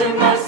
in my